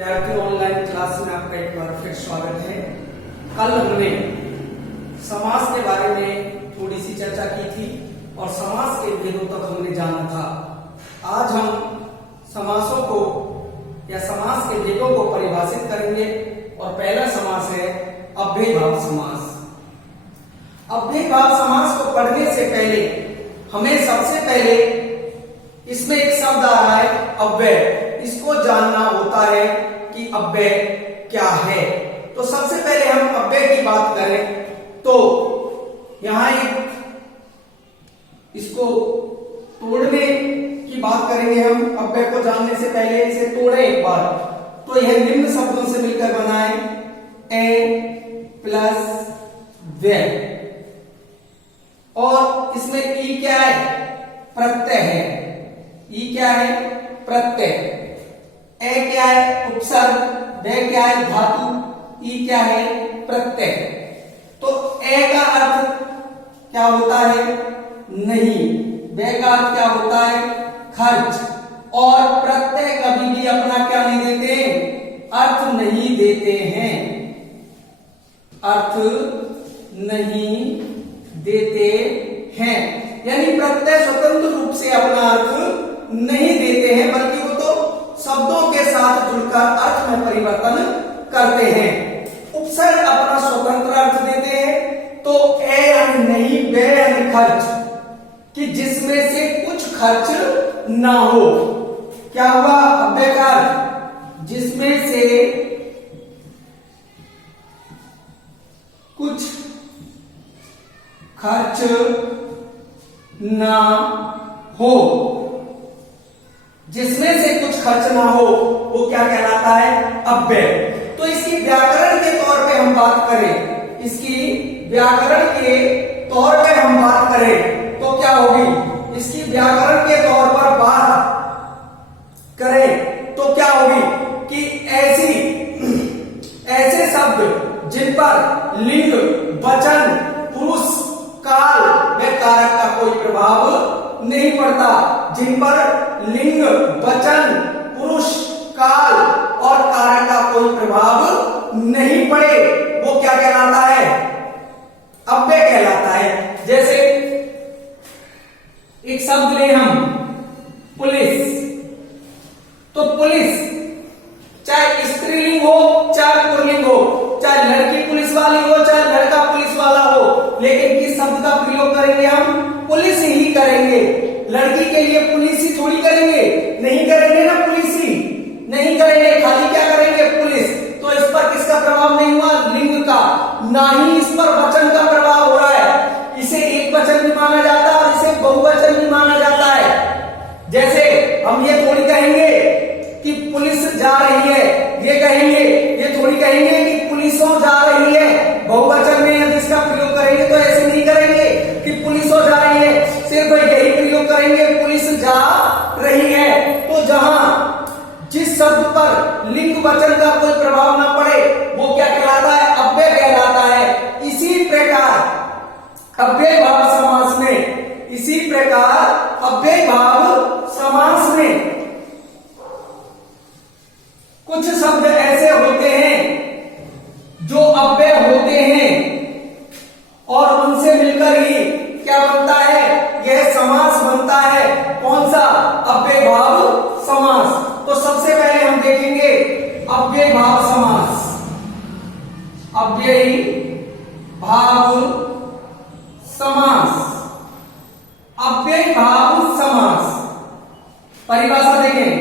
विद्यार्थी online class में आपका एक बार फिर स्वागत है। कल हमने समास के बारे में थोड़ी सी चर्चा की थी और समास के भेदों तक हमने जाना था। आज हम समासों को या समास के भेदों को परिभाषित करेंगे और पहला समास है अव्ययीभाव समास। अव्ययीभाव समास को पढ़ने से पहले हमें सबसे पहले इसमें एक शब्द आ रहा है अव्यय, इसको जानना होता है कि अव्यय क्या है। तो सबसे पहले हम अव्यय की बात करें तो यहां इसको तोड़ने की बात करेंगे हम। अव्यय को जानने से पहले इसे तोड़े एक बार, तो यह निम्न शब्दों से मिलकर बना है ए प्लस व्यय, और इसमें ई क्या है? प्रत्यय है। ई क्या है? प्रत्यय। ए क्या है? उपसर्ग। व्यय क्या है? धातु। ई क्या है? प्रत्यय। तो ए का अर्थ क्या होता है? नहीं। व्यय का अर्थ क्या होता है? खर्च। और प्रत्यय कभी भी अपना क्या नहीं देते? अर्थ नहीं देते हैं। अर्थ नहीं देते हैं, यानी प्रत्यय स्वतंत्र रूप से अपना अर्थ नहीं देते हैं, बल्कि वो तो शब्दों के साथ जुड़कर अर्थ में परिवर्तन करते हैं। उपसर्ग अपना स्वतंत्र अर्थ देते हैं, तो ए यानी नहीं, व्यय यानी खर्च, कि जिसमें से कुछ खर्च ना हो। क्या हुआ? अव्यय का अर्थ जिसमें से कुछ खर्च ना हो। जिसमें से कुछ खर्च ना हो वो क्या कहलाता है? अव्यय। तो इसकी व्याकरण के तौर पे हम बात करें, इसकी व्याकरण के तौर पे हम बात करें तो क्या होगी? इसकी व्याकरण के तौर पर बात करें तो क्या होगी कि ऐसे शब्द जिन पर लिंग, वचन, पुरुष, काल व कारक का कोई प्रभाव नहीं पड़ता, जिन पर लिंग, वचन, पुरुष, काल और कारक का कोई प्रभाव नहीं पड़े, वो क्या कहलाता है? अव्यय कहलाता है। जैसे एक शब्द ले हम पुलिस, तो पुलिस चाहे स्त्रीलिंग हो चाहे पुल्लिंग हो, चाहे लड़की पुलिस वाली हो चाहे लड़का पुलिस वाला हो, लेकिन किस शब्द का प्रयोग करेंगे? हम पुलिस ही करेंगे। लड़की के लिए पुलिस ही थोड़ी करेंगे, नहीं करेंगे ना, पुलिस ही नहीं करेंगे, खाली क्या करेंगे? पुलिस। तो इस पर किसका प्रभाव नहीं हुआ? लिंग का। ना ही इस पर वचन का प्रभाव हो रहा है। इसे एक वचन भी माना जाता है और इसे बहुवचन भी माना जाता है। जैसे हम ये थोड़ी कहेंगे कि पुलिस जा रही है, ये कहेंगे, ये थोड़ी कहेंगे कि पुलिसों जा रही है। बहुवचन में यदि इसका प्रयोग करेंगे तो ऐसे नहीं करेंगे कि पुलिसों जा रही है, सिर्फ यही प्रयोग करेंगे पुलिस जा रही है। तो जहां जिस शब्द पर लिंग, वचन का कोई प्रभाव ना पड़े वो क्या कहलाता है? अव्यय कहलाता है। इसी प्रकार अव्ययीभाव समास में, इसी प्रकार अव्ययीभाव समास में कुछ शब्द ऐसे होते हैं जो अव्यय होते हैं और उनसे मिलकर ही क्या बनता है? यह समास बनता है। कौन सा? अव्ययीभाव समास। तो सबसे पहले हम देखेंगे अव्ययीभाव समास। अव्ययीभाव समास। अव्ययीभाव समास परिभाषा देखें।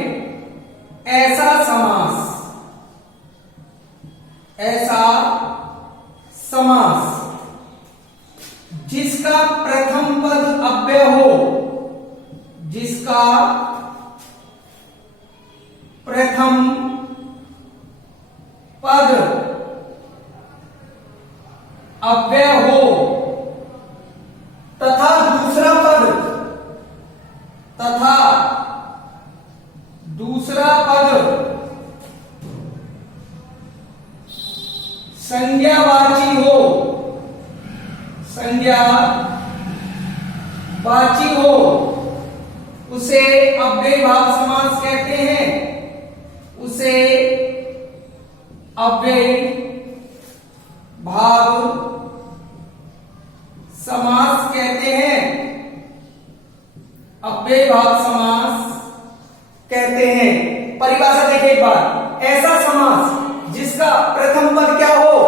ऐसा समास, ऐसा समास जिसका प्रथम पद अव्यय हो, जिसका प्रथम पद अव्यय हो तथा दूसरा पद संज्ञावाची हो, संज्ञावाची हो, उसे अव्ययीभाव समास कहते हैं। उसे अव्ययी भाव समास कहते हैं। अव्ययी भाव समास कहते हैं। परिभाषा देखिए एक बार, ऐसा समास जिसका प्रथम पद क्या हो,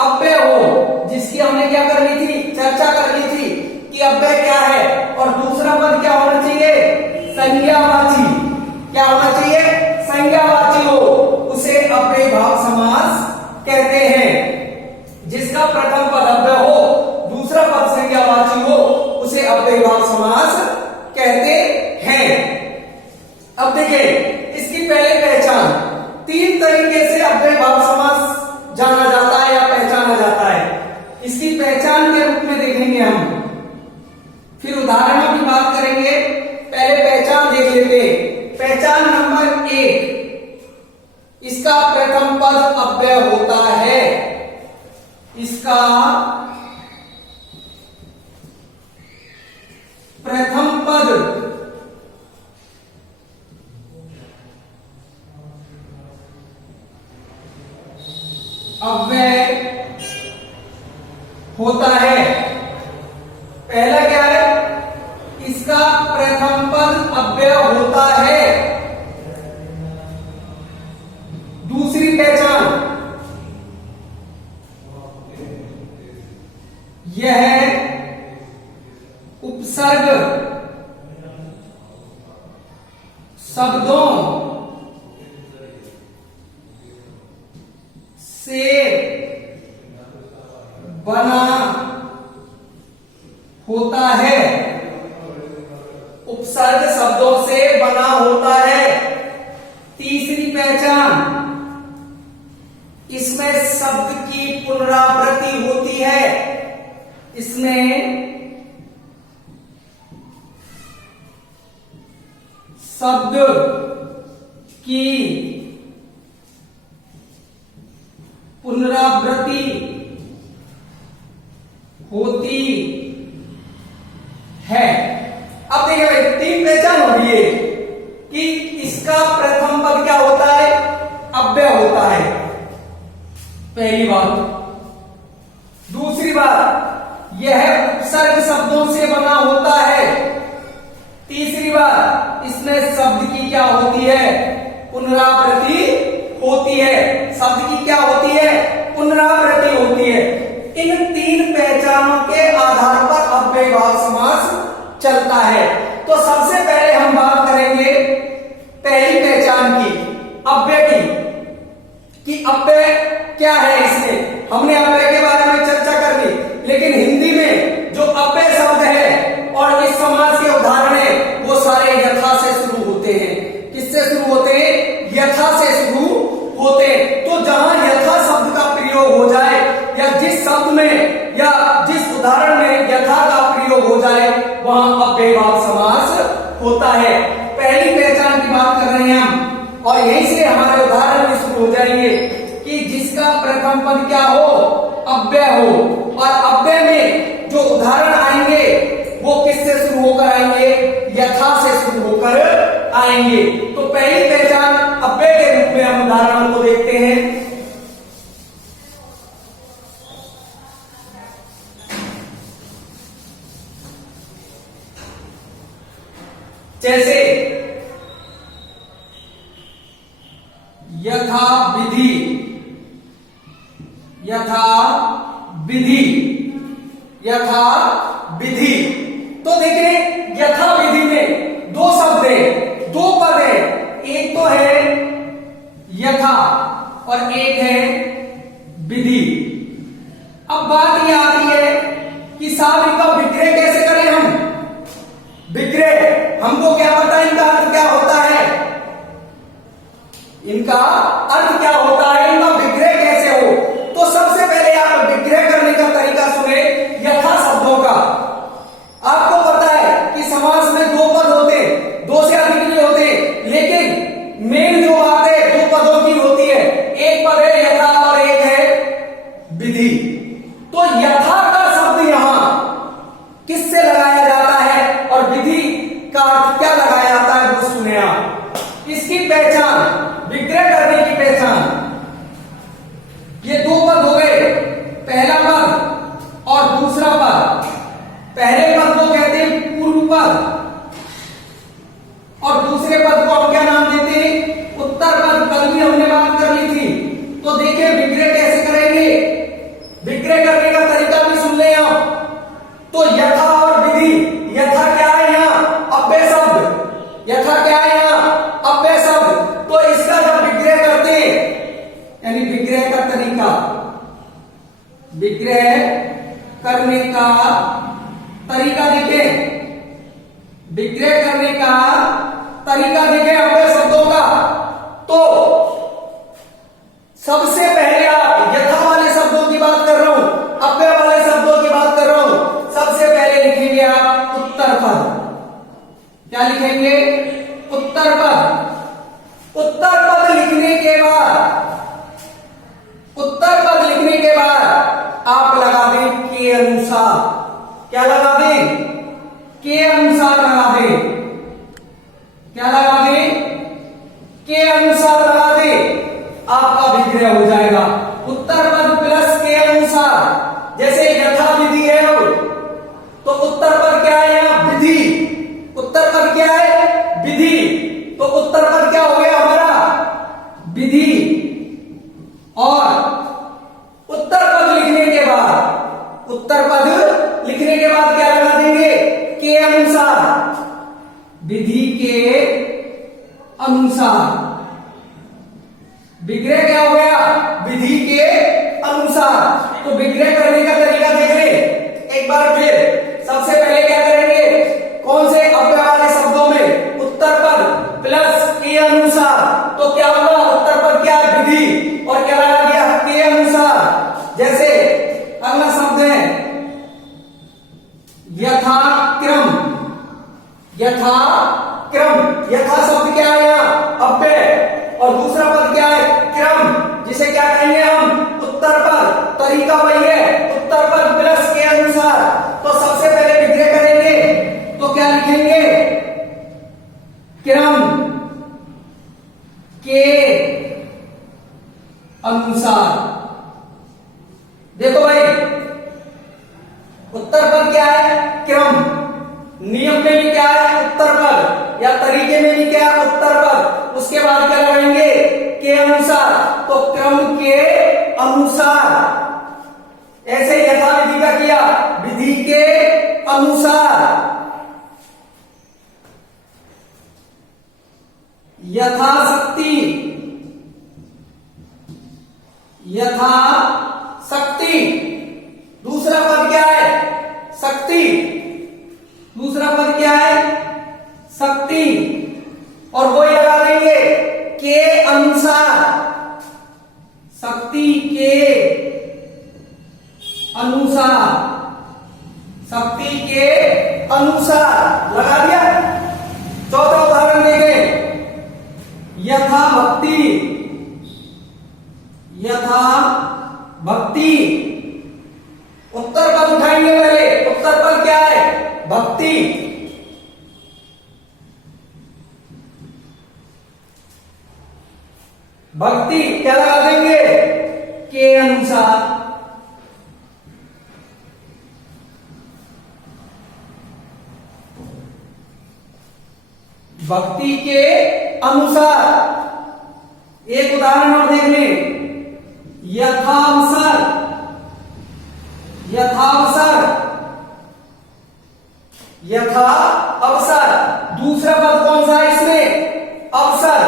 अव्यय हो, जिसकी हमने क्या करनी थी, चर्चा करनी थी कि अव्यय क्या है, और दूसरा पद क्या होना चाहिए, संज्ञावाची। क्या होना चाहिए, संज्ञावाची हो, उसे अव्ययी भाव समास कहते हैं। जिसका प्रथम पद अव्यय हो, दूसरा पद संज्ञावाची हो, उसे अव्ययी भाव समास कहते हैं। अब देखिए इसकी पहले पहचान, तीन तरीके से अव्ययी भाव समास जाना जाता है या पहचाना जाता है। इसकी पहचान के रूप में देखेंगे हम, फिर उदाहरणों की बात करेंगे। पहले पहचान देख लेते हैं। पहचान नंबर 1, इसका प्रथम पद अव्यय होता है। इसका प्रथम पद अव्यय होता है। पहला क्या है, इसका प्रथम पद अव्यय होता है। दूसरी पहचान, यह उपसर्ग शब्दों से बना होता है। उपसर्ग शब्दों से बना होता है। तीसरी पहचान, इसमें शब्द की पुनरावृत्ति होती है। इसमें शब्द की पुनरावृत्ति होती है। अब देखिए भाई, तीन पहचान हो गई है कि इसका प्रथम पद क्या होता है, अव्यय होता है, पहली बात। दूसरी बात, यह उपसर्ग शब्दों से बना होता है। तीसरी बात, इसमें शब्द की क्या होती है, पुनरावृत्ति होती है। शब्द की क्या होती है, पुनरावृत्ति होती है। इन तीन पहचानों के आधार पर अव्ययी भाव समास चलता है। तो सबसे पहले हम बात करेंगे पहली पहचान की, अव्यय की, कि अव्यय क्या है। इसमें हमने अव्यय के बारे में चर्चा कर ली, लेकिन हिंदी में जो अव्यय शब्द है और इस समास के उदाहरण है, वो सारे यथा से शुरू होते हैं। किससे शुरू होते हैं, यथा से शुरू होते हैं। तो जहां यथा शब्द का प्रयोग हो जाए, या जिस शब्द में या जिस उदाहरण में यथा का प्रयोग हो जाए, वहां अव्ययी भाव समास होता है। पहली पहचान की बात कर रहे हैं हम, और यहीं से हमारे उदाहरण भी शुरू हो जाएंगे कि जिसका प्रथम पद क्या हो, अव्यय हो। और अव्यय में जो उदाहरण आएंगे वो किससे शुरू होकर आएंगे, यथा से शुरू होकर आएंगे। तो पहली पहचान अव्यय के रूप में हम उदाहरणों को देखते हैं। जैसे यथा विधि, यथा विधि, यथा विधि। तो देखिए यथा विधि में दो शब्द है, दो पद है। एक तो है यथा और एक है विधि। अब बात यह आती है कि साहब इनका विग्रह कैसे करें हम। विग्रह हमको क्या पता इनका अर्थ क्या होता है, इनका अर्थ क्या होता है, इनका विग्रह कैसे हो। तो सबसे पहले आप विग्रह करने का तरीका सुने यथा शब्दों का। आपको पता है कि समास में दो पद होते, दो से अधिक भी होते, लेकिन मेन जो बात है दो पदों की होती है। एक पद है यथा और एक है विधि। तो यथा का शब्द यहां किससे लगाया जाता है और विधि का अर्थ क्या लगाया जाता है, वो सुने आप। इसकी पहचान, विग्रह करने की पहचान, विग्रह करने का तरीका देखें, विग्रह करने का तरीका देखें अव्यय शब्दों का। तो सबसे पहले आप यथा वाले शब्दों की बात कर रहा हूं, अव्यय वाले शब्दों की बात कर रहा हूं। सबसे पहले लिखेंगे आप उत्तर पद। क्या लिखेंगे? उत्तर पद। उत्तर पद लिखने के बाद, उत्तर पद लिखने के बाद आप लगा दें के अनुसार। क्या लगा दें? के अनुसार लगा दें। क्या लगा दें? के अनुसार लगा दें, आपका विग्रह हो जाएगा। उत्तर पद प्लस के अनुसार। जैसे यथा विधि है, तो उत्तर पद क्या है? यहां विधि। उत्तर पद क्या है? विधि। तो उत्तर पद क्या हो गया हमारा? विधि। और उत्तर पद लिखने के बाद, उत्तर पद लिखने के बाद क्या लगा देंगे? के अनुसार। विधि के अनुसार। विग्रह क्या हो गया? विधि के अनुसार। तो विग्रह करने का तरीका देख ले एक बार फिर। सबसे पहले क्या करेंगे? कौन से अव्यय वाले शब्दों में? उत्तर पद प्लस के अनुसार। तो क्या होगा? उत्तर पद क्या? विधि। और क्या लगा दिया? के अनुसार। जैसे अगला शब्द है यथाक्रम। यथाक्रम। यथा शब्द क्या है? यहाँ अव्यय। और दूसरा पद क्या है? क्रम, जिसे क्या कहेंगे हम? उत्तर पद। तरीका वही है, उत्तर पद प्लस के अनुसार। तो सबसे पहले विग्रह करेंगे, तो क्या लिखेंगे? क्रम के अनुसार। देखो भाई, उत्तर पद क्या है? क्रम। नियम में भी क्या है? उत्तर पद। या तरीके में भी क्या है? उत्तर पद। उसके बाद क्या लगाएंगे? के अनुसार। तो क्रम के अनुसार। ऐसे यथा विधि का किया, विधि के अनुसार। यथाशक्ति। यथाशक्ति। दूसरा पद क्या है? शक्ति। दूसरा पद क्या है? शक्ति। और वो लगा देंगे के अनुसार। शक्ति के अनुसार। शक्ति के अनुसार लगा दिया। चौथा उदाहरण देखें, यथा भक्ति। यथा भक्ति। उत्तर पद उठाएंगे पहले। उत्तर पद क्या है? भक्ति। भक्ति क्या लगा देंगे? के अनुसार। भक्ति के अनुसार। एक उदाहरण और देख लें, यथावसर। यथावसर। यथा अवसर। दूसरा पद कौन सा है इसमें? अवसर।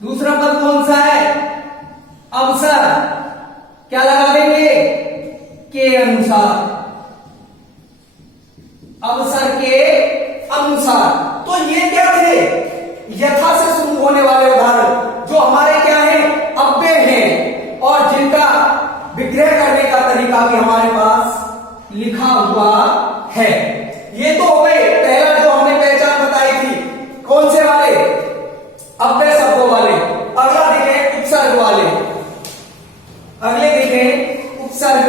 दूसरा पद कौन सा है? अवसर। क्या लगा देंगे? के अनुसार। अवसर के अनुसार। तो ये क्या थे? यथा से शुरू होने वाले उदाहरण जो हमारे क्या है? अव्यय हैं, और जिनका विग्रह करने का तरीका भी हमारे पास लिखा हुआ है। ये तो हो गए पहला जो हमने पहचान बताई थी, कौन से वाले? अव्यय शब्दों वाले। अगला देखें उपसर्ग वाले। अगले देखें उपसर्ग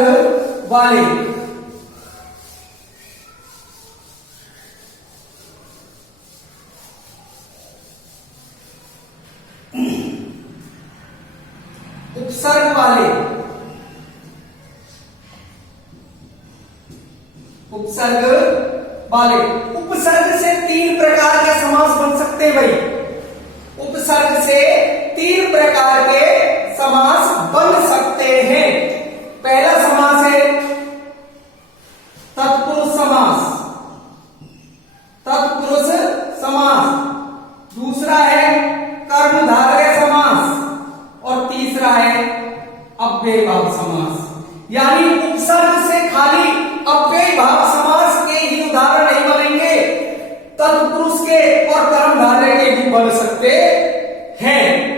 वाले। उपसर्ग वाले। उपसर्ग वाले। उपसर्ग से तीन प्रकार के समास बन सकते हैं भाई। उपसर्ग से तीन प्रकार के समास बन सकते हैं। पहला समास है तत्पुरुष समास। तत्पुरुष समास। दूसरा है कर्मधारय समास। और तीसरा है अव्ययभाव समास। यानी उपसर्ग से खाली अव्ययी भाव समास के ही उदाहरण नहीं बनेंगे, तत्पुरुष के और कर्मधारय के भी बन सकते हैं।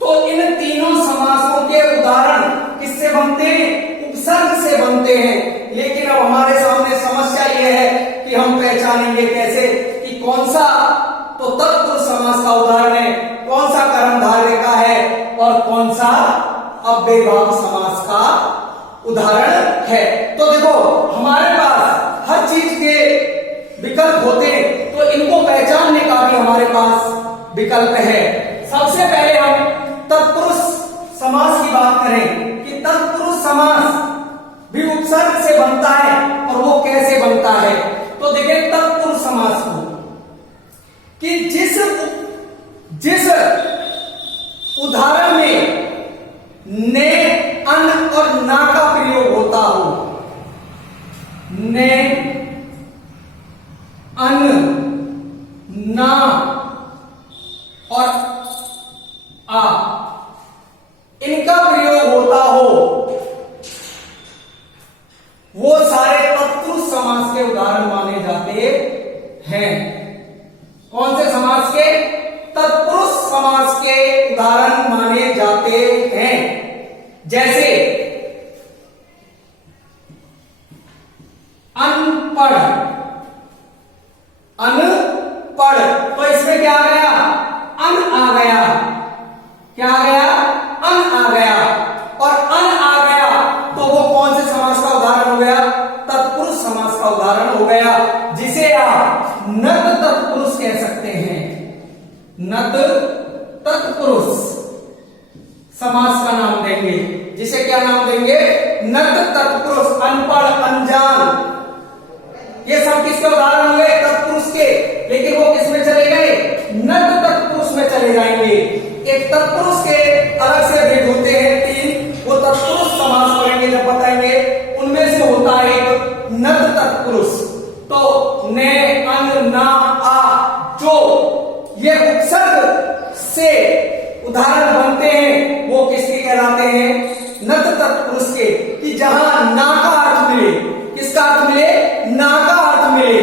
तो इन तीनों समासों के उदाहरण किससे बनते हैं? उपसर्ग से बनते हैं। लेकिन अब हमारे सामने समस्या यह है कि हम पहचानेंगे कैसे कि कौन सा तो तत्पुरुष समास का उदाहरण है, कौन सा कर्मधारय का है और कौन सा अव्ययी भाव समास का उदाहरण है। तो देखो हमारे पास हर चीज के विकल्प होते हैं, तो इनको पहचानने का भी हमारे पास विकल्प है। सबसे पहले हम तत्पुरुष समास की बात करें कि तत्पुरुष समास भी उपसर्ग से बनता है और वो कैसे बनता है। तो देखें तत्पुरुष समास को कि जिस उदाहरण में ने, अन और ना का प्रयोग होता हो, ने, अन, ना और आ, इनका प्रयोग होता हो, वो सारे तत्पुरुष समास के उदाहरण माने जाते हैं। कौन से समास के? तत्पुरुष समास के उदाहरण माने जाते हैं। जैसे अनपढ़, अनपढ़, तो इसमें क्या आ गया? अन आ गया। क्या आ गया? अन आ गया। और अन आ गया तो वो कौन से समास का उदाहरण हो गया? तत्पुरुष समास का उदाहरण हो गया, जिसे आप नत तत्पुरुष कह सकते हैं। नत तत्पुरुष समास का नाम देंगे, जिसे क्या नाम देंगे? नत तत्पुरुष। अनपढ़, अनजान, ये सब किसके उदाहरण हुए? तत्पुरुष के। लेकिन वो किस में चले गए? नत तत्पुरुष में चले जाएंगे। एक तत्पुरुष के अलग से भेद होते हैं 3, वो तत्पुरुष समास पढ़ेंगे जब बताएंगे। उनमें से होता है एक नत तत्पुरुष। तो ने, अन, ना, आ, जो ये उपसर्ग से उदाहरण बनते हैं वो किसके कहलाते हैं? नत तत्पुरुष के। कि जहां ना का अर्थ मिले, किसका अर्थ मिले? ना का अर्थ मिले,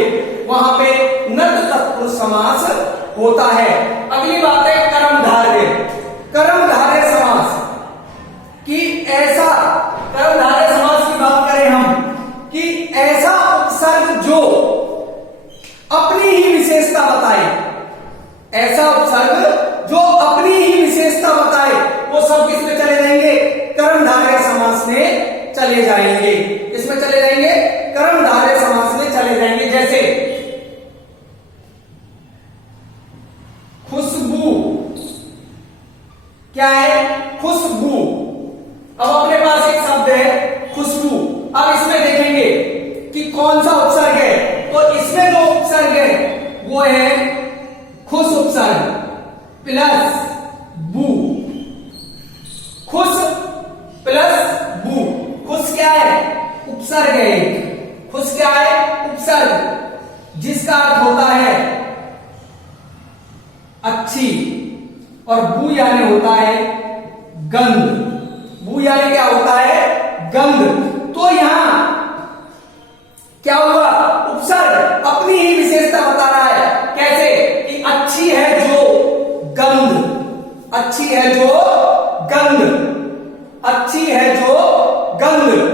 वहां पे नत तत्पुरुष समास होता है। अगली बात है कर्मधारय। कर्मधारय समास कि ऐसा कर्मधारय समास की बात करें हम कि ऐसा उपसर्ग जो अपनी ही विशेषता बताए, ऐसा उपसर्ग जो अपनी ही विशेषता बताए, वो सब किसमें चले जाएंगे? कर्मधारय समास में चले जाएंगे। इसमें चले जाएंगे? कर्मधारय समास में चले जाएंगे। जैसे खुशबू, क्या है? खुशबू। अब अपने पास एक शब्द है खुशबू। अब इसमें देखेंगे कि कौन सा उपसर्ग है। तो इसमें जो उपसर्ग है वो है खुश उपसर्ग प्लस बू। खुश प्लस बू। खुश क्या है? उपसर्ग है। खुश क्या है? उपसर्ग, जिसका अर्थ होता है अच्छी, और बू यानी होता है गंध। बू यानी क्या होता है? गंध। तो यहां क्या हुआ? उपसर्ग अपनी ही विशेषता बता रहा है। कैसे? कि अच्छी है जो गंध, अच्छी है जो गंध, अच्छी है जो गंध।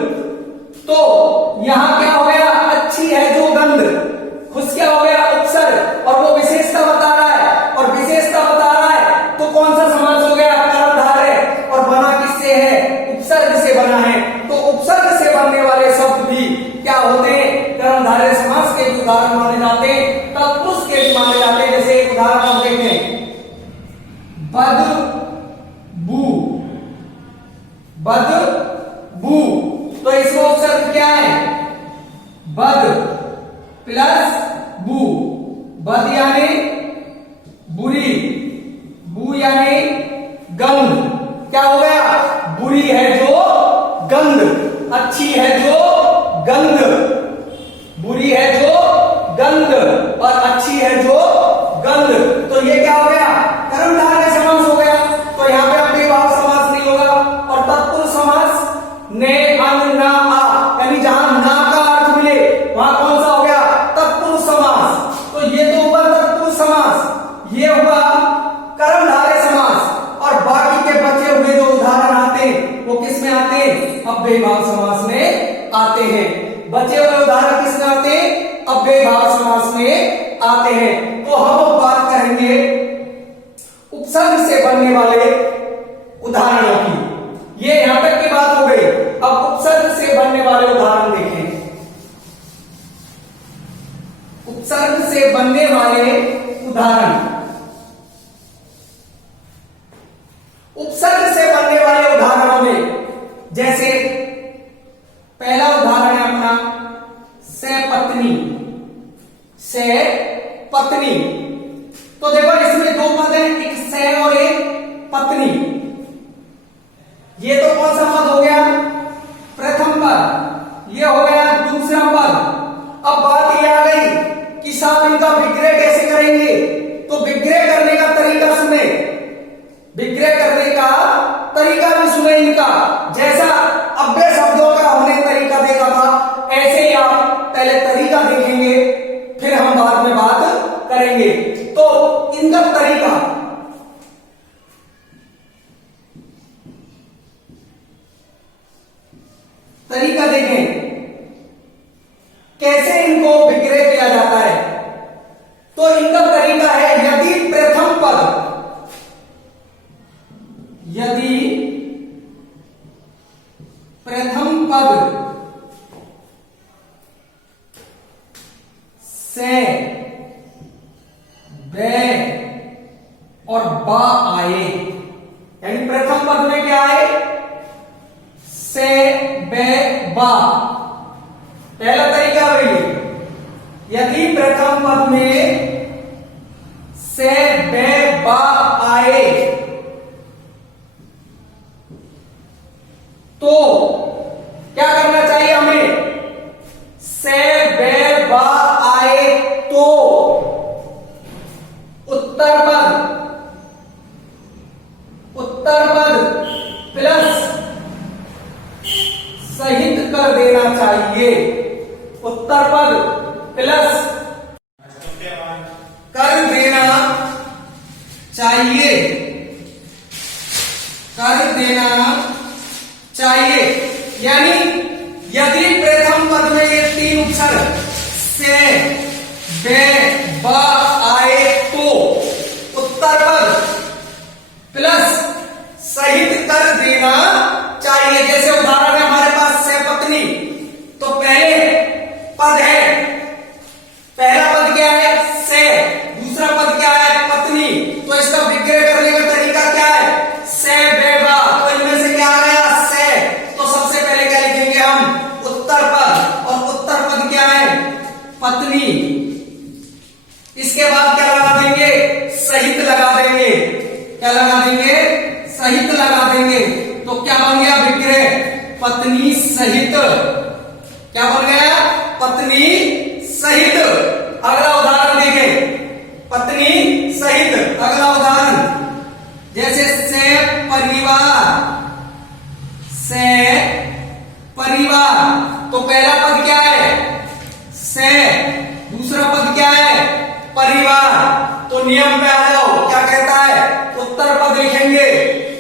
तो यहां क्या हो गया? अच्छी है जो गंध। खुश क्या हो गया? उपसर्ग, और वो विशेषता बता रहा है, और विशेषता बता रहा है तो कौन सा समास हो गया? कर्मधारय। और बना किससे है? उपसर्ग से बना है। तो उपसर्ग से बनने वाले शब्द भी क्या होते हैं? कर्मधारय समास के भी उदाहरण माने जाते हैं, तत्पुरुष के भी माने जाते हैं। जैसे एक उदाहरण हम देखें, बदबू, बदबू। तो इसका उपसर्ग क्या है? बद प्लस बू। बद यानी बुरी, बू यानी गंध। क्या हो गया? बुरी है जो गंध, अच्छी है जो गंध, बुरी है जो गंध और अच्छी है जो गंध। तो ये क्या हो गया? कर्मधारय समास हो गया। तो यहां पे अव्ययी भाव समास नहीं होगा। और तत्पुरुष समास ने, अन, किस में आते हैं? अव्ययीभाव समास में आते हैं। बचे हुए उदाहरण किस में आते हैं? अव्ययीभाव समास में आते हैं। तो हम अब बात करेंगे उपसर्ग से बनने वाले उदाहरणों की। ये यहां तक की बात हो गई। अब उपसर्ग से बनने वाले उदाहरण देखें। उपसर्ग से बनने वाले उदाहरण। उपसर्ग से बनने वाले उदाहरणों में जैसे पहला उदाहरण है अपना सपत्नी। सपत्नी, तो देखो इसमें दो पद हैं, एक से और एक पत्नी। ये तो कौन सा पद हो गया? प्रथम पद। ये हो गया दूसरा पद। अब बात ये आ गई कि साहब इनका विग्रह कैसे करेंगे? तो विग्रह करने का तरीका सुने। विग्रह करने का तरीका भी सुने इनका। जैसा अव्यय शब्दों का हमने तरीका देखा था, ऐसे ही आप पहले तरीका देखेंगे, फिर हम बाद में बात करेंगे। तो इनका तरीका देखें कैसे इनको विग्रह किया जाता है। तो इनका तरीका है, यदि प्रथम पद से बे और बा आए, यानी प्रथम पद में क्या आए? से बे बा। पहला तरीका वही, यदि प्रथम पद में से बे बा आए तो क्या करना चाहिए हमें? से बे बा आए तो उत्तर पद प्लस सहित कर देना चाहिए। उत्तर पद प्लस कर देना चाहिए। कर देना चाहिए, यानी यदि प्रथम पद में ये तीन उपसर्ग से बे बा आए तो उत्तर पद प्लस सहित कर देना चाहिए। जैसे उदाहरण है हमारे पास सपत्नी, तो पहले पद है, पहला पद क्या है? से। दूसरा पद क्या है? पत्नी। तो इसका विग्रह करने का तरीका क्या है? से बे बा। तो इनमें से क्या आ गया? से। तो सबसे पहले क्या लिखेंगे हम? उत्तर पद, और उत्तर पद क्या है? पत्नी। इसके बाद क्या लगा देंगे? सहित लगा देंगे। क्या लगा देंगे? सहित लगा देंगे। तो क्या बन गया विग्रह? पत्नी सहित। क्या बन गया? पत्नी सहित। अगला उदाहरण देखें, पत्नी सहित। अगला उदाहरण जैसे से परिवार। से परिवार, तो पहला पद क्या है? से। दूसरा पद क्या है? परिवार। तो नियम पे आ जाओ, क्या कहता है? उत्तर पद लिखेंगे,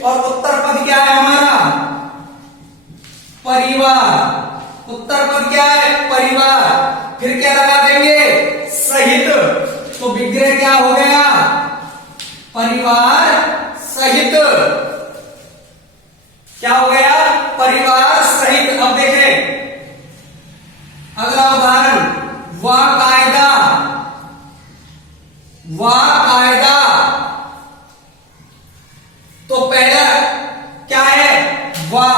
और उत्तर पद क्या है हमारा? परिवार। उत्तर पद क्या है? परिवार। फिर क्या लगा देंगे? सहित। तो विग्रह क्या हो गया? परिवार सहित। क्या हो गया? परिवार सहित। अब देखें अगला उदाहरण, वाकायदा। वाकायदा, तो पहला क्या है? वा।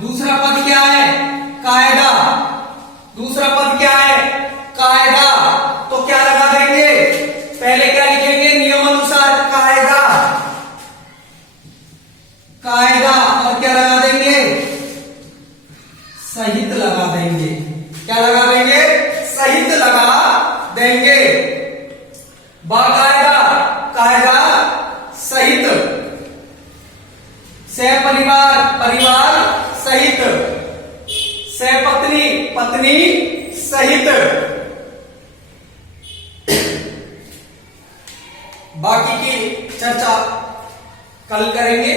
दूसरा पद क्या है? कायदा। दूसरा पद क्या है? कायदा। तो क्या लगा देंगे? पहले क्या लिखेंगे? नियम अनुसार कायदा। कायदा, और क्या लगा देंगे? सहित लगा देंगे। क्या लगा देंगे? सहित लगा देंगे। बाकायदा, कायदा सहित। से परिवार, परिवार सहित। से पत्नी, पत्नी सहित। बाकी की चर्चा कल करेंगे।